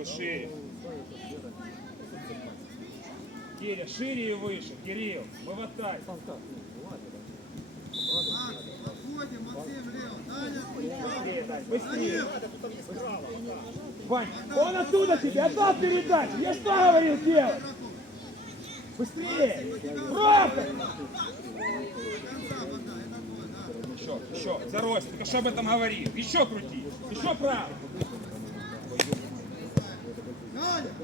Кирилл, шире. Киря, шире и выше. Кирилл, мы в атаке. Подходим, Максим, лево. Даня, Быстрее, Дань, быстрее. Вань, он оттуда тебе отдал передачу. Я что говорил делать? Быстрее. Правда. Еще, еще, за Рось, только что об этом говорил. Еще крути, еще право.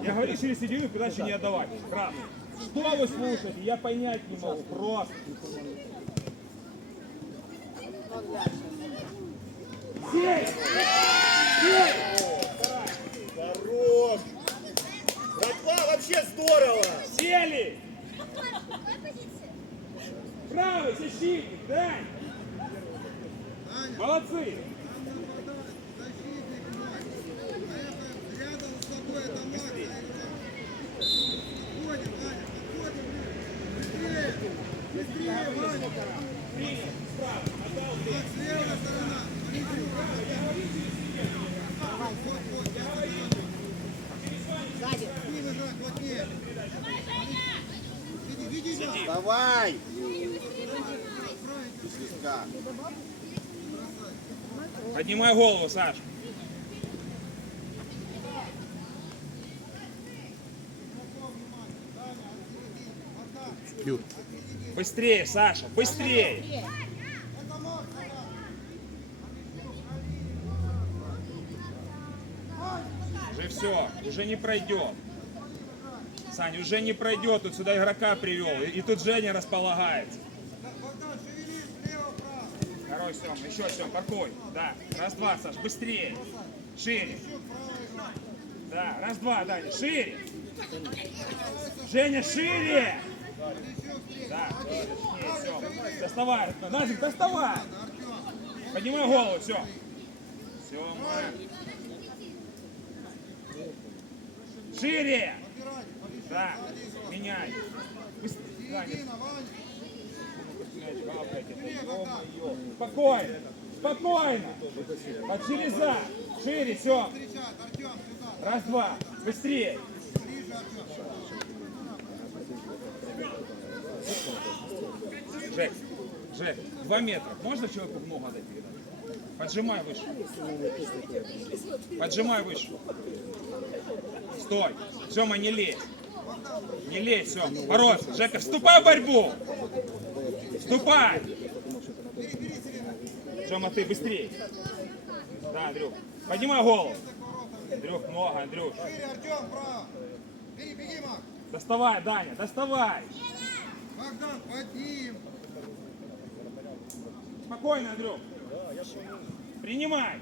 Я говорю через середину передачу не отдавать. Красный. Что вы слушаете? Я понять не могу. Просто. Сеть! Сеть! Хорош! Братва, вообще здорово! Сели! Правый защитник, Дань! Молодцы! защитник мой. Это рядом с тобой это Макс. Подходим, Даня, подходим. Быстрее. Быстрее, Ваня. Макс, левая сторона. Смотрите, Вот, вот, Сзади. Спину жать, плотнее. Иди, иди, иди. Давай! Без свистка. Поднимай голову, Саш. Быстрее, Саша, быстрее! Уже все, уже не пройдет. Сань, уже не пройдет, тут сюда игрока привел. И тут Женя располагается. Богдан, шевелись, влево, вправо. Второй, Сем, еще, Сем, паркуй. Да, раз-два, Саш, быстрее. Шире. Да, раз-два, Даня, шире. Женя, шире. Да, Сем. Доставай, Назик, доставай. Поднимай голову, все. Сема. Шире. Да, меняй. Быстрее, Ё-моё. Спокойно, спокойно. Под железа. Шире, все. Раз, два. Быстрее. Ближе, Артем. Жек, Жек, два метра. Можно человеку в ногу дать передачу? Поджимай выше. Поджимай выше. Стой. Сема, не лезь. Не лезь, Сем. Бороться. Жека, вступай в борьбу. Вступай. Сема, ты быстрее. Да, Андрюх. Поднимай голову. Андрюх, много, Андрюх. Шире, Артем, вправо. Беги, беги, Макс. Доставай, Даня, доставай. Богдан, подним. Спокойно, Андрюх. Принимай.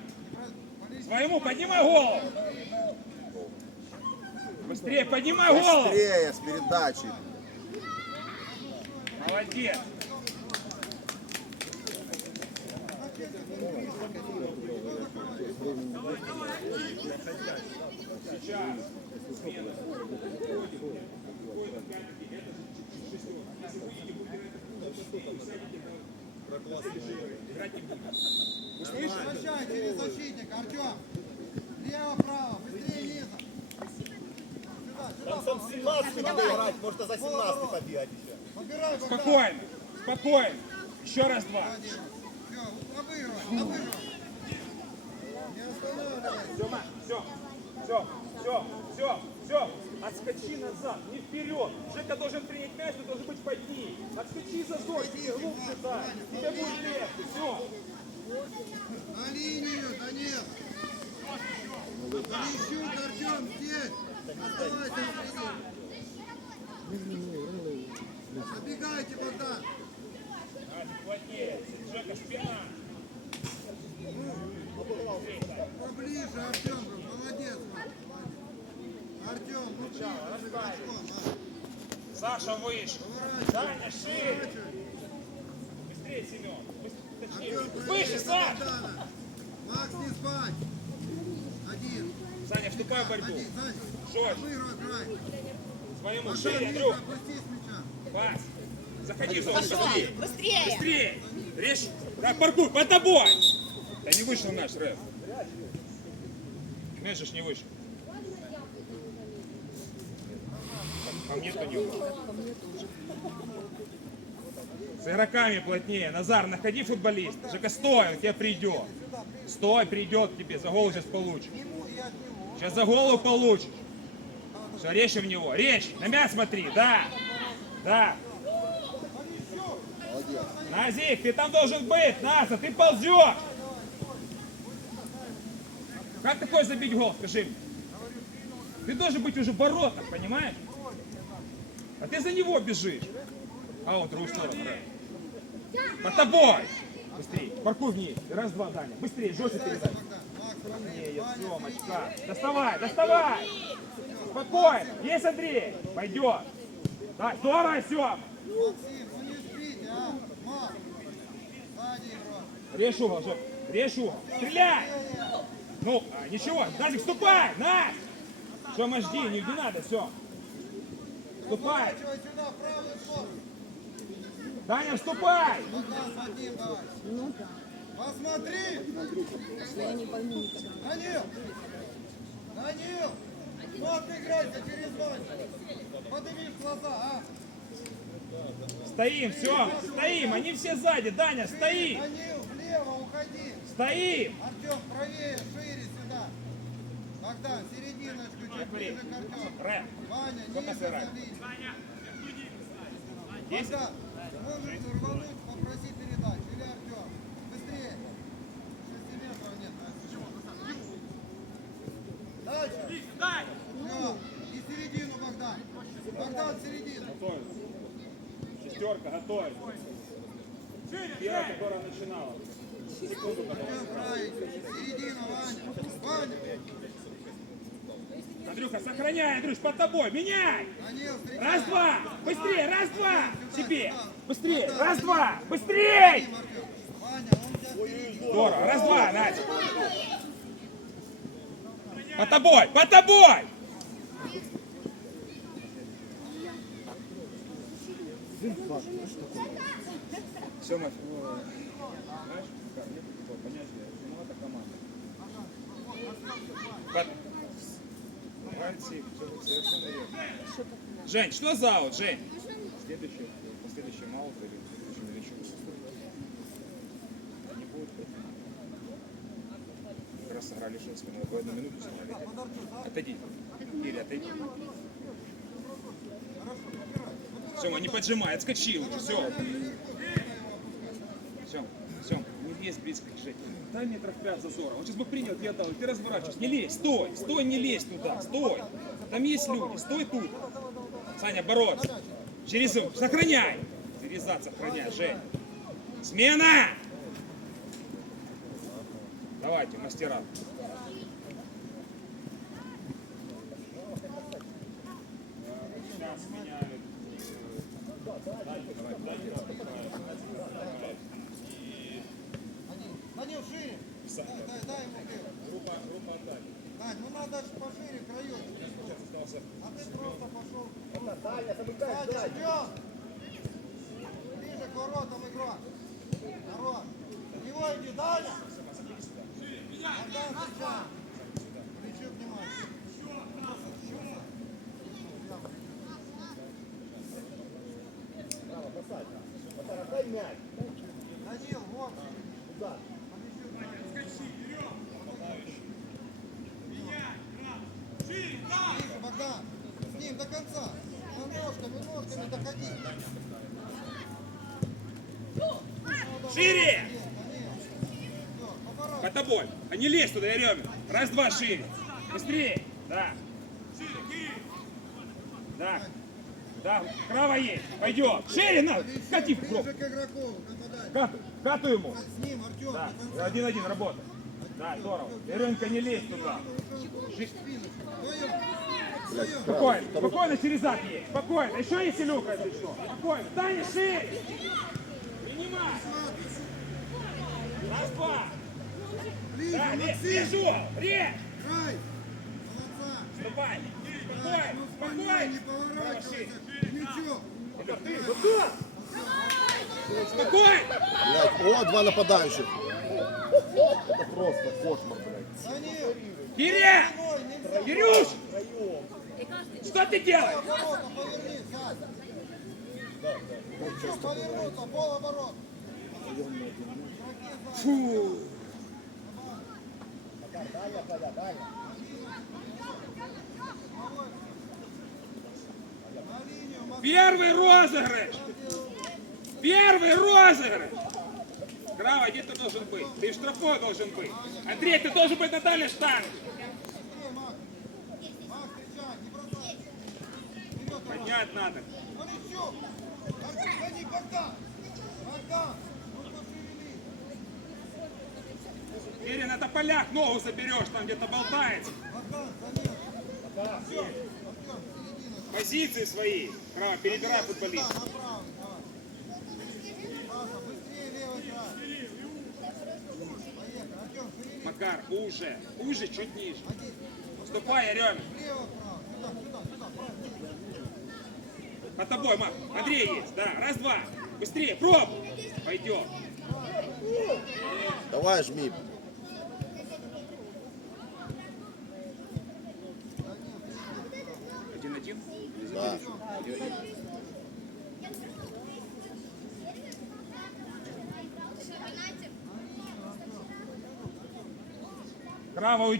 Своему поднимай голову. Быстрее поднимай голову. Быстрее с передачей. Молодец. Сейчас. Смена. Возвращай через защитника, Артем. Лево, право, быстрее низом. Сюда, сюда. Там 17 надо играть, может за 17 побегать еще. Спокойно. Спокойно. Еще раз два. Все, все, все, все, все, все. Отскочи назад, не вперед. Жека должен принять мяч, ты должен быть под ней. Отскочи за тебе глубже так. Тебе будет легче, все. На линию, Данил. Полищук, Артем, здесь. Забегайте, Богдан. Плотнее. Жека, спина. Поближе, Артем, молодец. Артем, ну ближе. Саша выше. Даня, шире. Быстрее, Семен. Точнее, выше, Саш. Богдана. Макс, не спать. Один. Саня, вступай в борьбу. Один, сзади. Жорж, своему шире. Пас. Заходи Пошел. заходи. Быстрее. Быстрее. Режь. Да, паркуй, под тобой. Да не вышел наш рэп. Ж не вышел. По мне то не. С игроками плотнее. Назар, находи футболист. Жека, стой, он тебе придет. Стой, придет тебе. За голову сейчас получишь. Сейчас за голову получишь. Все, режь в него. Режь. На мяч смотри. Да. Да. Назик, ты там должен быть. Наза, ты ползешь. Как хочешь забить гол, скажи мне? Ты должен быть уже в воротах, понимаешь? А ты за него бежишь. А он в другую сторону. Под тобой. Быстрее. Паркуй вниз. Раз, два, Даня. Быстрее, жестче передай. Не, все, мачка. Доставай, доставай. Спокойно. Есть Андрей. Пойдет. Да, здорово, все. Максим, ну не. Стреляй. Ну, а, ничего. Назик, вступай. Настя. Все, жди, не, не надо, все. Сторону. Даня, вступай. Посмотри! Данил! Данил! Вот играйся через зону. Подними в глаза, а? Стоим, все. Стоим. Они все сзади. Даня, стоим. Данил, влево уходи. Стоим. Артем, правее, шире сюда. Богдан, серединочку, чуть ближе к Артему. Ваня, Сколько ниже залезь. Десять? Богдан, можешь рвануть, попроси передать. Или Артем. Быстрее. 6 метров нет. Дальше. Все. И середину, Богдан. Богдан, середину. Готовится. Шестерка, готовь. Первая, которая начинала. Секунду. Андрюха, сохраняй, Андрюш, под тобой. Меняй. Данил, встречай. Раз, два. Быстрее, раз, два. Сюда, Себе. сюда. Быстрее. Богдан, Раз, Данил. два. Быстрее. Здорово. Раз, два, Надь. Под тобой, под тобой. Все, им, всё совершенно верно. Жень, что за аут, Жень? Следующий, последующий маут или следующий Мельничук. Они будут как раз сыграли надо по одну минуту сыграли. Отойди. Или отойди. Все, не поджимай, отскочи уже, все. Все, все, не лезь близко к Жене. Дай метров пять зазора. Он сейчас бы принял, я дал, ты разворачиваешься. Не лезь, стой, стой, не лезь туда, стой. Там есть люди, стой тут. Саня, бороться. Через сохраняй. Зад сохраняй, Жень. Смена! Давайте, мастера. Сейчас меняют. Данил, шире. Дай, дай, дай ему ты. Группа, группа Дань, ну надо ж пошире краю. А ты просто пошел. Даня, замыкай, Сзади, Даня. Артем! Ближе к воротам игрок. Народ. В него иди, Даня! Богдан, встречай. Включи внимание. Право, бросай. Матара, дай мяч. Данил, вот. Куда? Ближе, Богдан. С ним до конца. Ну, ножками, ножками доходи. Шире! Данил, Все, поворот. Под тобой. А не лезь туда, Еремин. Раз, два, шире. Быстрее. Да. Да. Да, право есть. Пойдет. Шире на. Кати в круг. Кату. Кату ему. Да. Один-один работа. Да, здорово. Еремка, не лезь туда. Вдвоем. Спокойно. Через зад есть. Спокойно. Еще есть Илюха, если что. Спокойно. Таня, шире. Принимай. Раз, два. Ближе, Да, Максим. угол. Режь. Край. Молодца. Ступай. Так, Спокойно. ну спокойно, не поворачивайся. Это ты. Так. Спокойно. Блядь, о, два нападающих. Это просто кошмар, блядь. Киря! Кирюш! Что ты делаешь? Фу. Первый розыгрыш. Первый розыгрыш. Крава, где ты должен быть? Ты в должен быть. Андрей, ты должен быть на дальней штанге. Поднять надо. Богдан. Богдан. Ну, пошевели. Теперь на тополях ногу заберешь, там где-то середина. Позиции свои. Крава, перебирай футболист. Да, направо, давай. Паша, быстрее левый край. Поехали. Артем, шевели. Макар, уже. Уже, чуть ниже. Ступай, право. Правильно. Под тобой, Мак. Андрей есть, да. Раз, два. Быстрее, пробуй. Пойдем. Давай жми.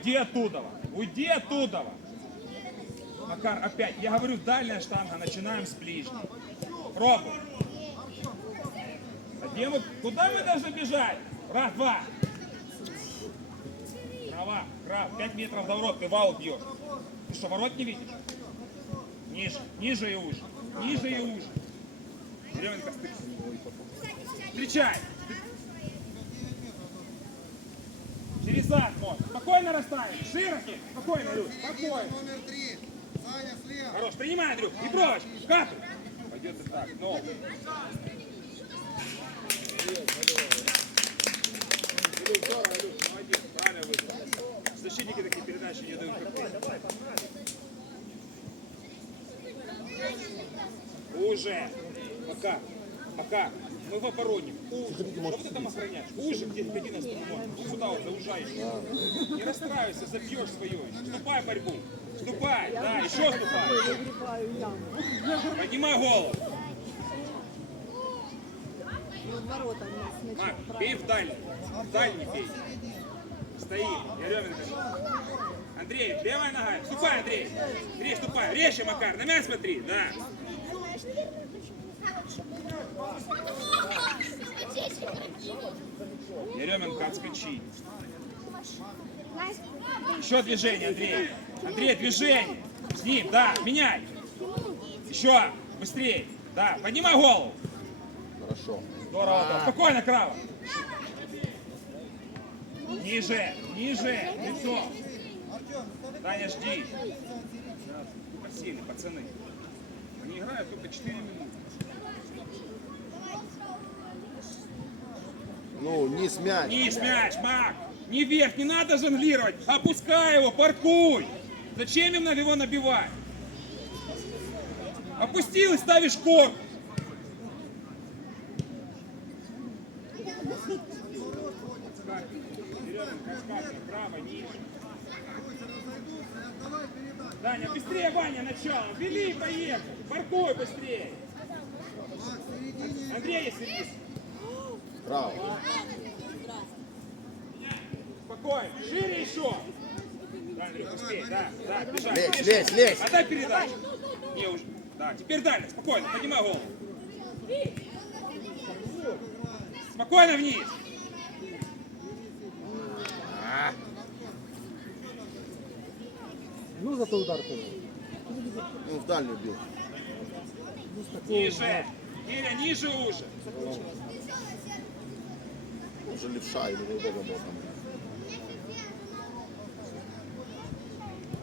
Уйди оттуда. Уйди оттуда. Макар, опять. Я говорю, дальняя штанга. Начинаем с ближней. Пробуй. А мы- Куда мы должны бежать? Раз, два. Крава, крав. Пять метров до ворот. Ты вал бьешь. Ты что, ворот не видишь? Ниже, ниже и уже. Ниже и уже. Встречай. Встречай. Через зад расставим. Широко. Спокойно, Люд. Спокойно. номер три. Саня, слева. Хорош. Принимай, Андрюх. И прочь. Кату. Пойдет и так. Выбрал. Защитники такие передачи не дают. как ты. Уже. Пока. Пока. Мы в обороне. Уже. Что ты там охраняешь? Уже где ходи на сторону. Ну, Сюда вот заужаешь. Не расстраивайся, забьешь свое. Вступай в борьбу. Вступай. Да, еще вступай. Поднимай голову. Ну, в ворота Мак, бей в дальний. В дальний бей. Стоим. Еременко. Андрей, левая нога. Вступай, Андрей. Андрей, вступай. Резче, Макар. На меня смотри. Да. Еременко, отскочи. Еще движение, Андрей. Андрей, движение. С ним, да, меняй. Еще, быстрее. Да, поднимай голову. Хорошо. Здорово, да. Спокойно, Крава. Ниже, ниже, лицо. Таня, жди. Посели, пацаны. Они играют только 4 минуты. Ну, не смять. Мяч, Мак. Не вверх, не надо жонглировать. Опускай его, паркуй. Зачем им на его набивать? Опустил и ставишь корпус. Передачу. Даня, быстрее, Ваня, начало. Вели, поехали. Паркуй быстрее. Андрей, сидит. Право. Спокойно. Шире еще. Да, Андрей, быстрее. Да, да, бежать. Лезь, лезь, лезь. Отдай передачу. Не, уже. Да, теперь дальше. Спокойно. Поднимай голову. Спокойно вниз. Ну, зато удар. Ну, в дальнюю бил. Ниже. Киря, ниже уже. Уже левша или неудобно было там.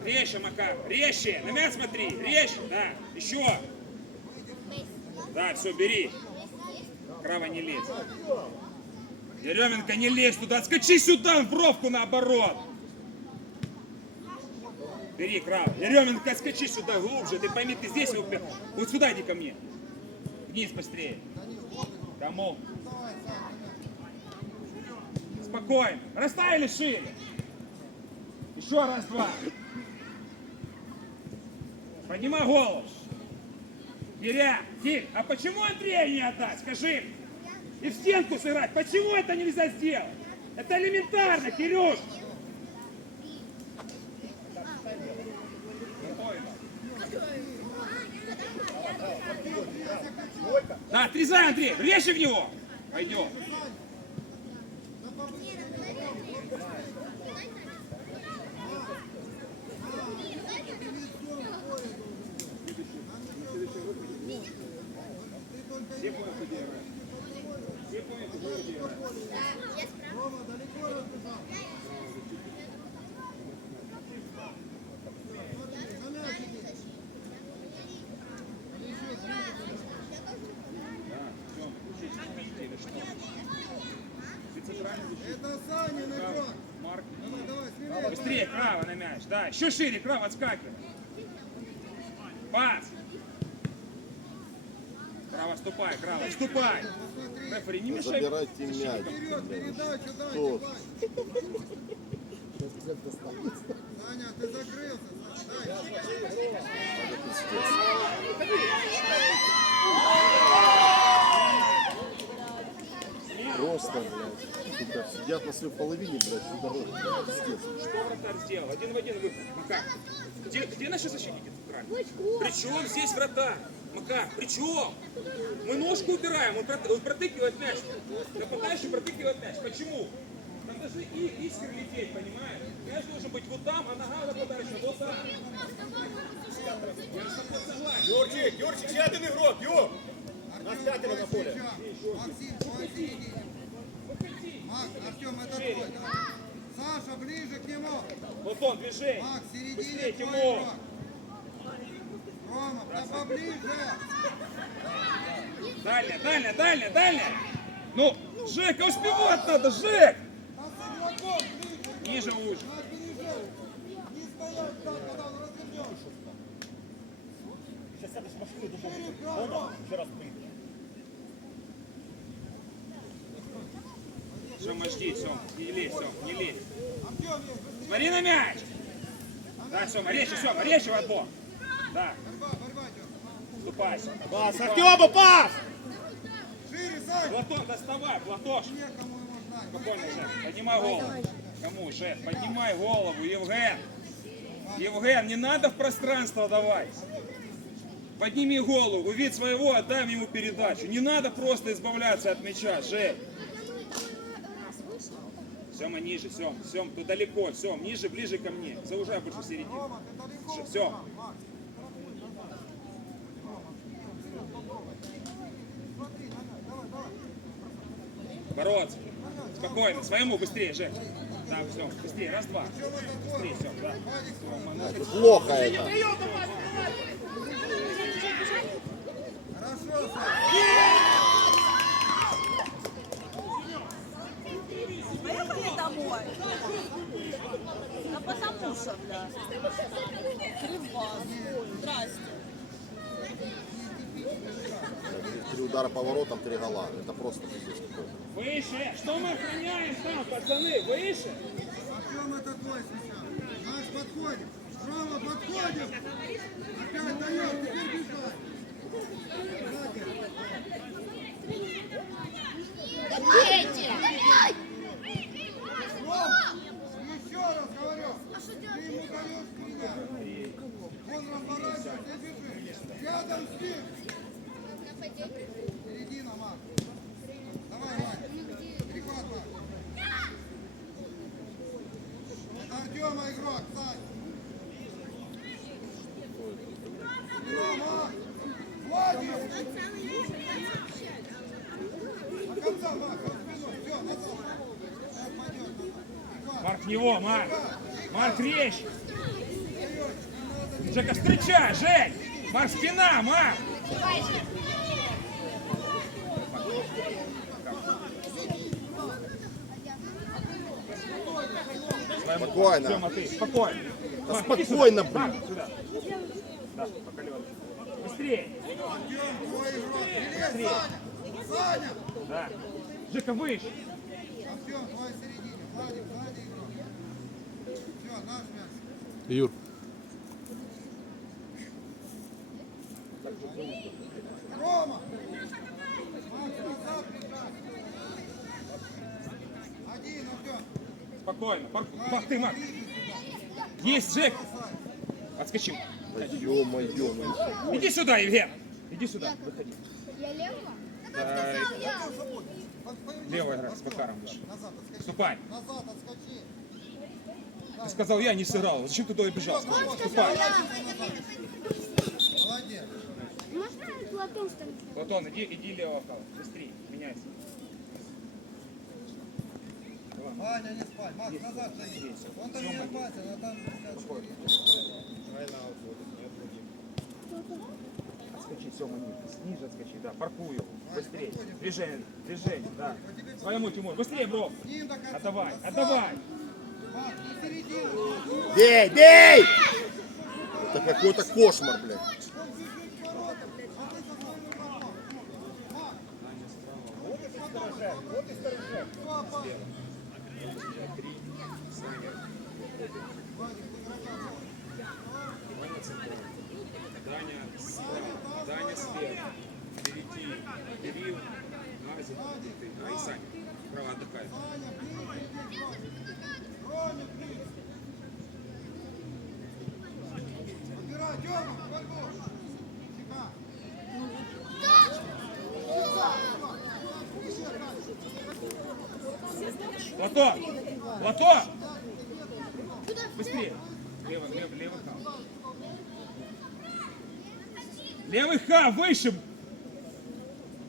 Резче, Макар. Резче. На меня смотри. Резче. Да. Еще. Да, все, бери. Крава не лезь. Еременко, не лезь туда. Отскочи сюда, в бровку наоборот. Бери, Крава. Еременко, отскочи сюда глубже. Ты пойми, ты здесь его Вот сюда иди ко мне. Вниз быстрее. Кому? Спокойно. Расставили шире. Еще раз, два. Поднимай голову. Киря, Кирь, а почему Андрея не отдать? Скажи. И в стенку сыграть. Почему это нельзя сделать? Это элементарно, Кирюш. Да, отрезай, Андрей, режь в него. Пойдем. Все понял, где играть. Все понял, где играть. Рома, далеко разбежал. Смотри, на мяч иди. Это Саня игрок. Марк. Давай, давай, смелее. Быстрее, Крава на мяч. Да, еще шире, Крава отскакивай. Пас. Крава, ступай, Крава, ступай. Рефери, не мешай. Забирайте мяч. Давай. Саня, ты закрылся. Просто, блядь. Сука, Сидят на своей половине, блядь, всю дорогу. блядь, Пиздец. Что вратарь сделал? Один в один выход. Макар. Где, где наши защитники центральные? Причем здесь вратарь? Макар, причем? Мы ножку убираем, он, прот- он протыкивает мяч. Нападающий протыкивает мяч. Почему? Там даже и искры лететь, понимаешь? Мяч должен быть вот там, а нога нападающего вот там. Юрчик, Юрчик, ще один игрок, Юр! Нас пятеро на поле. Максим. Макс, Артем, это твой, да. Саша, ближе к нему. Вот он, движение. Макс, в середине Быстрее, твой игрок. Рома, да поближе. Дальняя, дальняя, дальняя, дальняя. Ну, Жека, успевать надо, Жек! Ниже лучше. На опережение. Не стоять так, когда он развернется. Сейчас сядешь в машину и еще раз приедешь. Сема, жди, Сем, не лезь, Сем, не лезь. Смотри на мяч! Да, Сема, резче, Сема, резче в отбор. Да, ступай, Сема. Пас, Артема, пас! Шире, Сань. Платон, доставай, Платош. Спокойно, Жек, поднимай голову. Кому, Жек, поднимай голову, Евген. Евген, не надо в пространство давать. Подними голову, увидь своего, отдай ему передачу. Не надо просто избавляться от мяча, Жек. Сема, ниже, Сем, Сем, ты далеко, Сем, ниже, ближе ко мне. Заужай больше середину. Все. Бороться. Спокойно, своему быстрее, Жек. Да, все, быстрее, раз, два. Быстрее, все, да. Плохо это. Хорошо, Сань. Домой. А потому что, бля. Кривбас. Здрасте. Три удара по воротам, три гола. Это просто пиздец какой-то. Выше! Что мы охраняем там, пацаны? Выше! Артем, это твой сейчас. Наш подходит. Рома, подходит. Опять даем, теперь бежать. Ром, еще раз говорю. Ты ему даешь передачу. Он разворачивается и бежит. Рядом с ним. Середина, Марк. Давай, Вань. Перехват. Это Артема игрок, Сань. Марк. Владик. До конца, спиной. Все, назад. Марк, него, Марк! Марк, речь! Жека, встречай, Жень! Марк, спина, Марк! Спокойно. Сема, ты, спокойно. Да иди спокойно, блин. Марк, сюда. Да. Быстрее! Привет, Саня. Да. Жека, выше! Артем, твой середине. Владик, сзади игрок. Все, наш мяч. Юр. Рома! Один, Артем! Спокойно. Пар... Мак, ты, Мак. Есть, Джек. Отскочил. Да ё-моё. Иди сюда, Евген. Иди сюда. Выходи. Я левого? Да, Я. лево играть с. Назад отскочи! Ступай. Назад отскочи! Ты сказал, я не сыграл. Зачем ты туда бежал? Ступай. Молодец! Платон станет? Платон, иди, иди лево вправо. Быстрее. Меняйся. Ваня, не спать! Макс, назад шаги! Он там не опасен, а там... Отскочи, Сема, ниже. Ниже отскочи, да. Паркуй его. Быстрее. Движение, движение, да. Своему Тимур. Быстрее, бро. Отдавай, отдавай. Бей, бей! Это какой-то кошмар, блядь. Даня справа, Даня слева. Впереди Кирилл, Назик, ты, а и Саня. Справа отдыхает. Убирай, Тёма, борьбу! Чека! Лото! Лото! Быстрее! Лево, лево, левый хав. Левый хав, выше!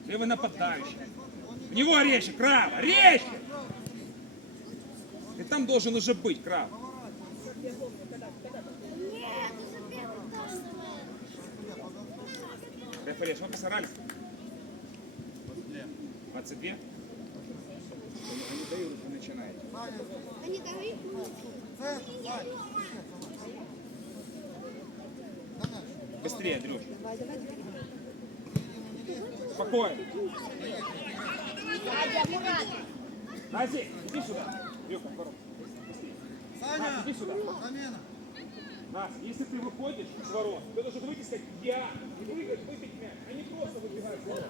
Левый нападающий. В него Орешек, Крава! Орешек! Ты там должен уже быть, Крав. Нет, уже первый даст. Рефери, что посрались? 22? Они дают, Вань! Быстрее, Андрюш. Спокойно. Назик, иди сюда. Нас, Саня! иди сюда. Замена! Нас, если ты выходишь с ворот, ты должен выйти и сказать «я» и выиграть, выбить мяч, а не просто выбивать с ворот.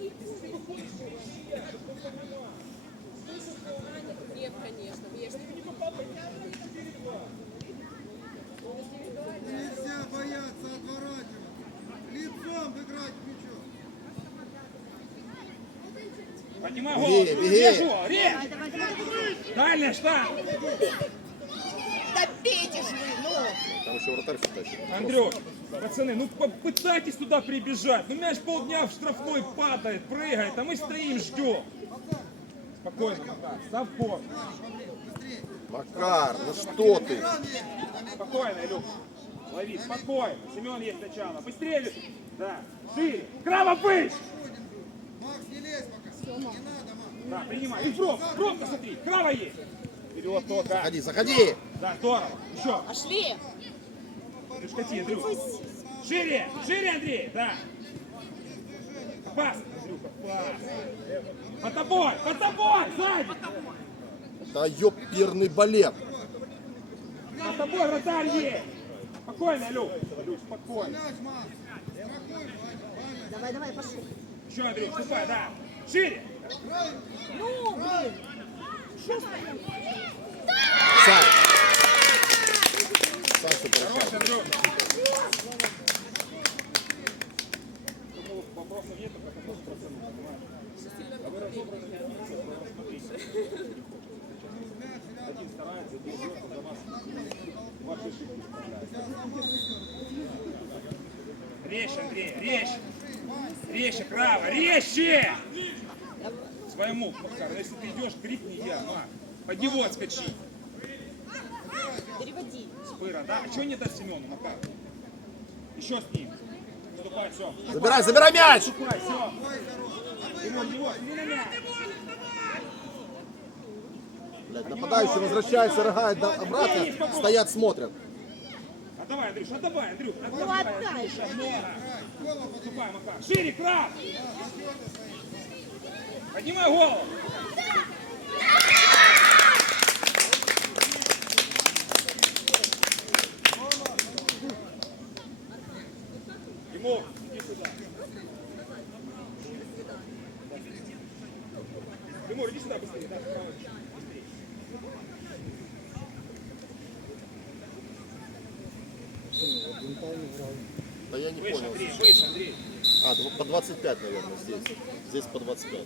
Если ты выходишь, говоришь «я», чтобы он понимал. Нет, конечно. Если Ты не попал, подтягивай 4-2. Нельзя бояться отворачиваться! Лицом играть к мячу! Поднимай Беги, голову. беги. Режь. Дальняя штанга. Да пейте же вы, ну! Там еще вратарь тащит. Андрюш, пацаны, ну попытайтесь туда прибежать. Ну мяч полдня в штрафной падает, прыгает, а мы стоим, ждем. Спокойно, корм. Макар, ну что ты? Спокойно, Илюх. Лови, спокойно. Семен есть начало. Быстрее, Илюх. Да. Шире. Крава выше. Макс, не лезь пока! Не надо, Макс! Да, принимай. И Фрог, Фрог, посмотри. Крава есть. Вперед только. Заходи, заходи! Да, здорово. Еще. Пошли! Андрюш, кати, Андрюх. Шире, шире, Андрей. Да. Пас. Андрюха, пас. Под тобой, под тобой, сзади. Да ёперный балет! Под тобой вратарь есть. Спокойно, Илюх. Илюх, спокойно. Давай, давай, пошли. Еще, Андрюх, ступай, да. Шире. Ну, блин! Сань! Саша, хорошо. Хорош, Андрюх. Вопросов нет, потому что пацаны, понимаешь? А вы разобраны не одни, просто смотрите. Один старается, другой бьется за вас. Ваши ошибки исправляют. Резче, Андрей, резче. Резче, резче! Своему, Макар, если ты идешь, крикни я, Ма. Под него отскочи. Переводи. Спыра, да? А что не дать Семену, Макар? Еще с ним. Ступай, все. Забирай, забирай мяч! Ступай, все. Его, на мяч. Блядь, нападающий возвращается, рыгает да, обратно, стоят, смотрят. Отдавай, Андрюш, отдавай, Андрюш. Ну, Отдавай, отдай. Ступай, Макар. Шире, краб. Поднимай голову. Тимур, не Выше, понял. Андрей, выше, Андрей. А, дв- по 25, наверное, здесь. Здесь по 25.